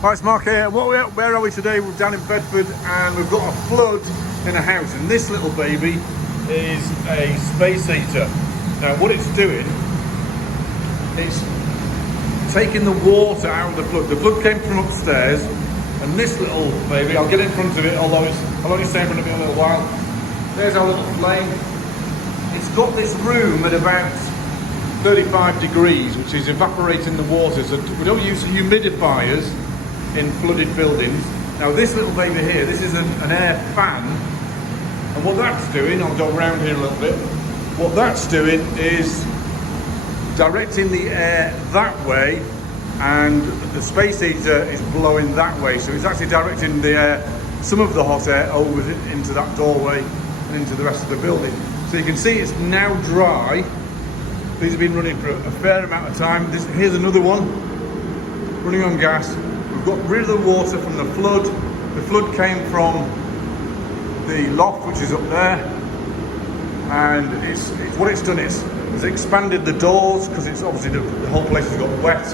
Hi, it's Mark here. Where are we today? We're down in Bedford and we've got a flood in a house, and this little baby is a space heater. Now what it's doing, it's taking the water out of the flood. The flood came from upstairs, and this little baby, I'll get in front of it, although I'll only stay in front of it a little while. There's our little flame. It's got this room at about 35 degrees, which is evaporating the water. So we don't use humidifiers in flooded buildings. Now this little baby here, this is an air fan, and what that's doing, I'll go around here a little bit, what that's doing is directing the air that way, and the space heater is blowing that way, so it's actually directing the air, some of the hot air, over into that doorway and into the rest of the building. So you can see it's now dry. These have been running for a fair amount of time. Here's another one running on gas. We've got rid of the water from the flood. The flood came from the loft, which is up there, and what it's done is it's expanded the doors, because it's obviously the whole place has got wet.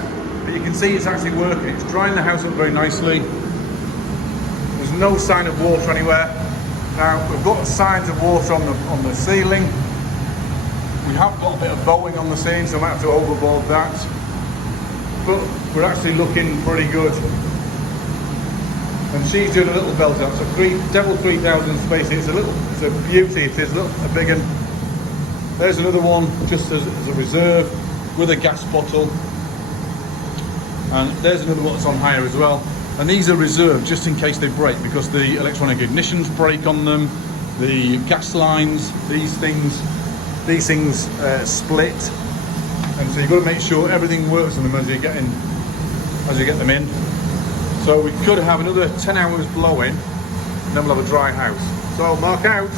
But you can see it's actually working. It's drying the house up very nicely. There's no sign of water anywhere. Now we've got signs of water on the ceiling. We have got a bit of bowing on the ceiling, so I might have to overboard that. But we're actually looking pretty good. And she's doing a little belt out. So Devil 3000 space. It's a beauty. It is a big one. There's another one just as a reserve with a gas bottle. And there's another one that's on hire as well. And these are reserved just in case they break, because the electronic ignitions break on them, the gas lines, these things split, and so you've got to make sure everything works on them as you get them in. So we could have another 10 hours blowing, and then we'll have a dry house. So mark out.